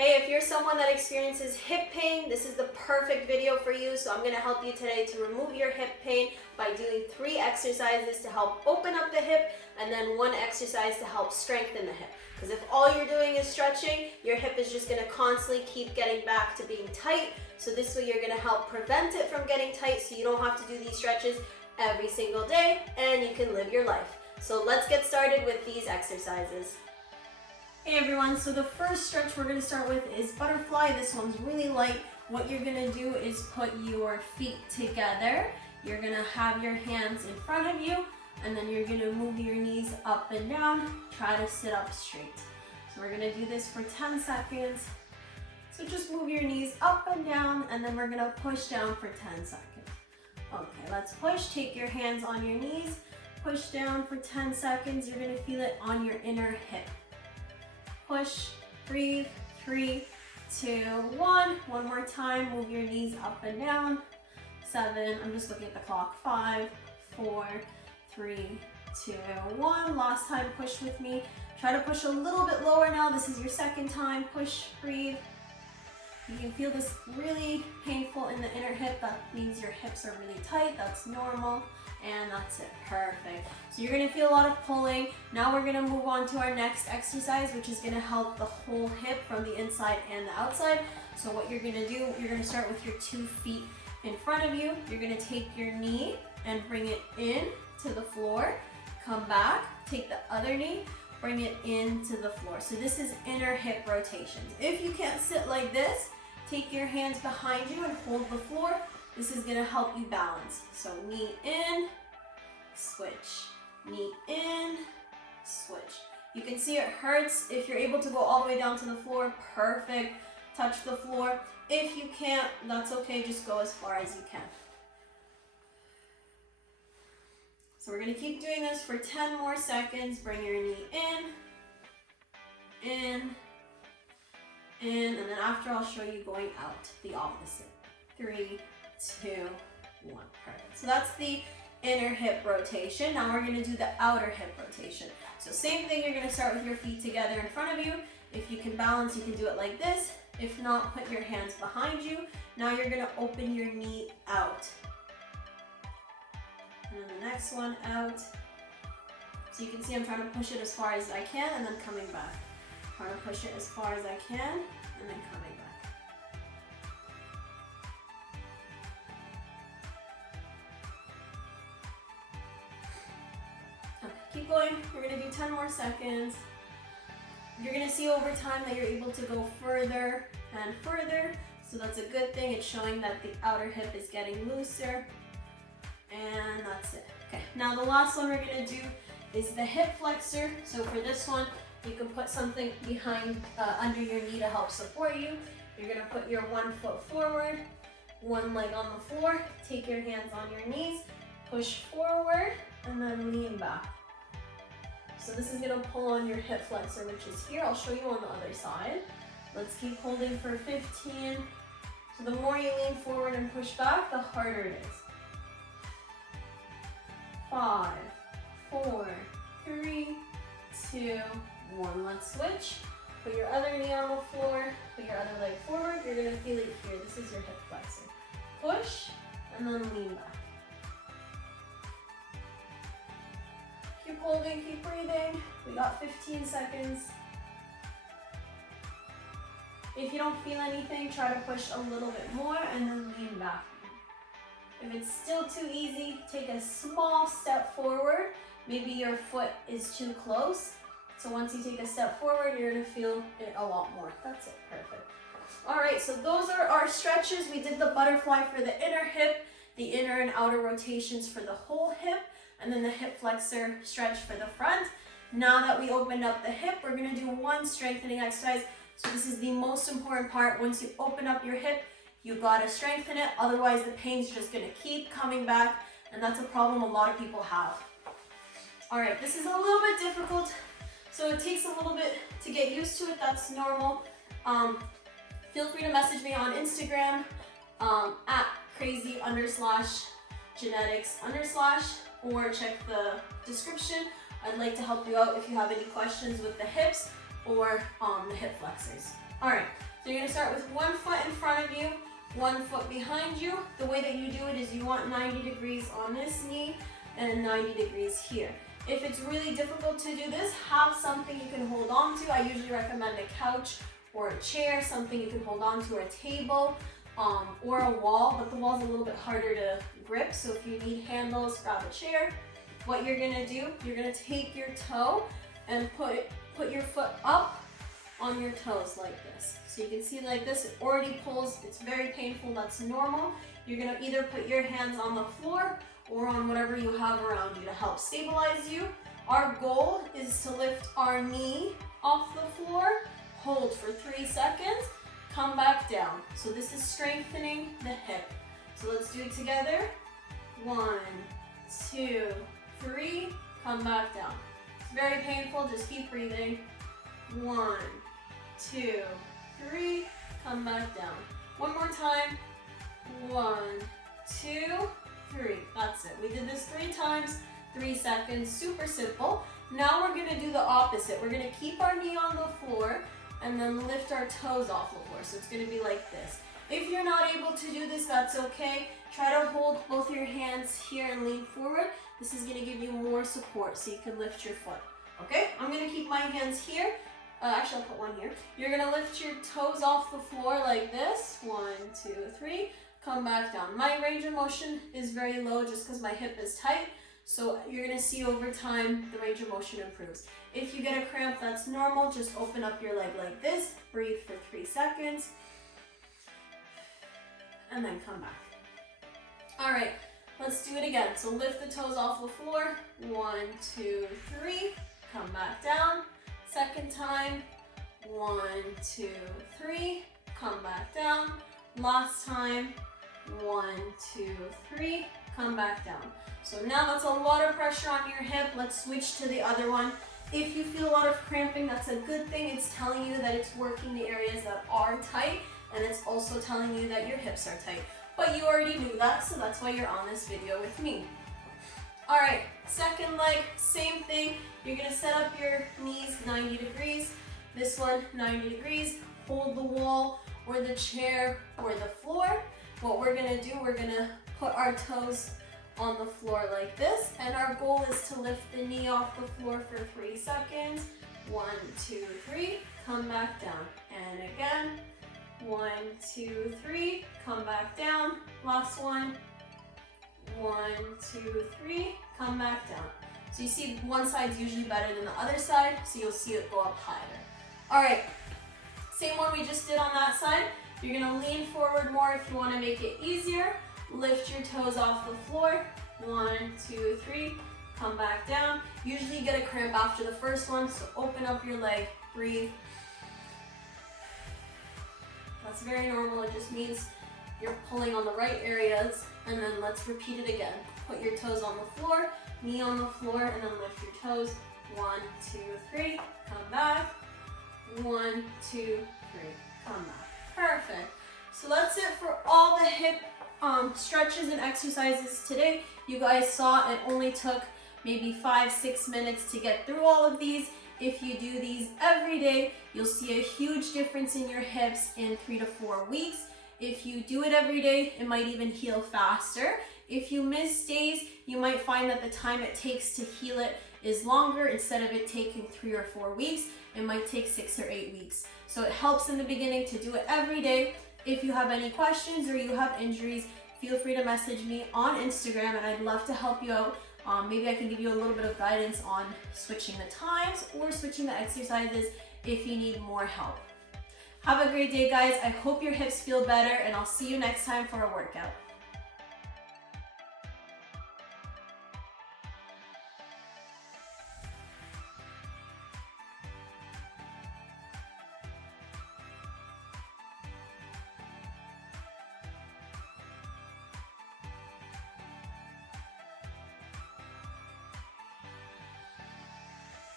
Hey, if you're someone that experiences hip pain, this is the perfect video for you. So I'm going to help you today to remove your hip pain by doing 3 exercises to help open up the hip and then 1 exercise to help strengthen the hip. Because if all you're doing is stretching, your hip is just going to constantly keep getting back to being tight. So this way you're going to help prevent it from getting tight so you don't have to do these stretches every single day and you can live your life. So let's get started with these exercises. Hey everyone, so the first stretch we're going to start with is butterfly. This one's really light. What you're going to do is put your feet together. You're going to have your hands in front of you and then you're going to move your knees up and down. Try to sit up straight. So we're going to do this for 10 seconds. So just move your knees up and down and then we're going to push down for 10 seconds. Okay, let's push. Take your hands on your knees. Push down for 10 seconds. You're going to feel it on your inner hip. Push, breathe, 3, 2, 1. One more time, move your knees up and down. 7, I'm just looking at the clock. 5, 4, 3, 2, 1. Last time, push with me. Try to push a little bit lower now. This is your second time. Push, breathe. You can feel this really painful in the inner hip. That means your hips are really tight. That's normal. And that's it, perfect. So you're gonna feel a lot of pulling. Now we're gonna move on to our next exercise, which is gonna help the whole hip from the inside and the outside. So what you're gonna do, you're gonna start with your 2 feet in front of you. You're gonna take your knee and bring it in to the floor. Come back, take the other knee, bring it into the floor. So this is inner hip rotations. If you can't sit like this, take your hands behind you and hold the floor. This is gonna help you balance. So knee in, switch. Knee in, switch. You can see it hurts. If you're able to go all the way down to the floor, perfect. Touch the floor. If you can't, that's okay. Just go as far as you can. So we're gonna keep doing this for 10 more seconds. Bring your knee in, and then after I'll show you going out the opposite. 3, 2, 1, perfect. So that's the inner hip rotation. Now we're gonna do the outer hip rotation. So same thing, you're gonna start with your feet together in front of you. If you can balance, you can do it like this. If not, put your hands behind you. Now you're gonna open your knee out. And then the next one out. So you can see I'm trying to push it as far as I can and then coming back. Trying to push it as far as I can and then coming back. Keep going, we're gonna do 10 more seconds. You're gonna see over time that you're able to go further and further. So that's a good thing. It's showing that the outer hip is getting looser. And that's it. Okay, now the last one we're gonna do is the hip flexor. So for this one, you can put something behind, under your knee to help support you. You're gonna put your 1 foot forward, 1 leg on the floor. Take your hands on your knees, push forward, and then lean back. So this is gonna pull on your hip flexor, which is here. I'll show you on the other side. Let's keep holding for 15. So the more you lean forward and push back, the harder it is. 5, 4, 3, 2, 1. Let's switch. Put your other knee on the floor, put your other leg forward. You're gonna feel it here. This is your hip flexor. Push, and then lean back. Keep holding, keep breathing. We got 15 seconds. If you don't feel anything, try to push a little bit more and then lean back. If it's still too easy, take a small step forward. Maybe your foot is too close. So once you take a step forward, you're gonna feel it a lot more. That's it, perfect. All right, so those are our stretches. We did the butterfly for the inner hip, the inner and outer rotations for the whole hip, and then the hip flexor stretch for the front. Now that we opened up the hip, we're gonna do 1 strengthening exercise. So this is the most important part. Once you open up your hip, you gotta strengthen it. Otherwise, the pain's just gonna keep coming back, and that's a problem a lot of people have. All right, this is a little bit difficult, so it takes a little bit to get used to it. That's normal. Feel free to message me on Instagram at crazy_genetics_ or check the description. I'd like to help you out if you have any questions with the hips or the hip flexors. All right, so you're gonna start with one foot in front of you, one foot behind you. The way that you do it is you want 90 degrees on this knee and 90 degrees here. If it's really difficult to do this, have something you can hold on to. I usually recommend a couch or a chair, something you can hold on to, or a table, or a wall, but the wall's a little bit harder to grip, so if you need handles, grab a chair. What you're gonna do, you're gonna take your toe and put your foot up on your toes like this. So you can see like this, it already pulls, it's very painful, that's normal. You're gonna either put your hands on the floor or on whatever you have around you to help stabilize you. Our goal is to lift our knee off the floor, hold for 3 seconds, come back down. So this is strengthening the hip. So let's do it together. 1, 2, 3, come back down. It's very painful, just keep breathing. 1, 2, 3, come back down. One more time. 1, 2, 3. That's it. We did this 3 times, 3 seconds, super simple. Now we're gonna do the opposite. We're gonna keep our knee on the floor and then lift our toes off the floor. So it's gonna be like this. If you're not able to do this, that's okay. Try to hold both your hands here and lean forward. This is gonna give you more support so you can lift your foot. Okay, I'm gonna keep my hands here. Actually, I'll put one here. You're gonna lift your toes off the floor like this. 1, 2, 3, come back down. My range of motion is very low just because my hip is tight. So you're gonna see over time, the range of motion improves. If you get a cramp, that's normal. Just open up your leg like this, breathe for 3 seconds, and then come back. All right, let's do it again. So lift the toes off the floor. 1, 2, 3, come back down. Second time. 1, 2, 3, come back down. Last time. 1, 2, 3, come back down. So now that's a lot of pressure on your hip. Let's switch to the other one. If you feel a lot of cramping, that's a good thing. It's telling you that it's working the areas that are tight, and it's also telling you that your hips are tight. But you already knew that, so that's why you're on this video with me. All right, second leg, same thing. You're gonna set up your knees 90 degrees. This one, 90 degrees. Hold the wall or the chair or the floor. What we're gonna do, we're gonna put our toes on the floor like this, and our goal is to lift the knee off the floor for 3 seconds. 1, 2, 3, come back down. And again, 1, 2, 3, come back down. Last one. 1, 2, 3, come back down. So you see one side's usually better than the other side, so you'll see it go up higher. All right, same one we just did on that side. You're gonna lean forward more if you wanna make it easier. Lift your toes off the floor. 1, 2, 3, come back down. Usually you get a cramp after the first one, so open up your leg, breathe. That's very normal, it just means you're pulling on the right areas. And then let's repeat it again. Put your toes on the floor, knee on the floor, and then lift your toes. 1, 2, 3, come back. 1, 2, 3, come back. Perfect. So that's it for all the hip stretches and exercises today. You guys saw it only took maybe 5-6 minutes to get through all of these. If you do these every day, you'll see a huge difference in your hips in 3 to 4 weeks. If you do it every day, it might even heal faster. If you miss days, you might find that the time it takes to heal it is longer. Instead of it taking 3 or 4 weeks, it might take 6 or 8 weeks. So it helps in the beginning to do it every day. If you have any questions or you have injuries, feel free to message me on Instagram and I'd love to help you out. Maybe I can give you a little bit of guidance on switching the times or switching the exercises if you need more help. Have a great day, guys. I hope your hips feel better, and I'll see you next time for a workout.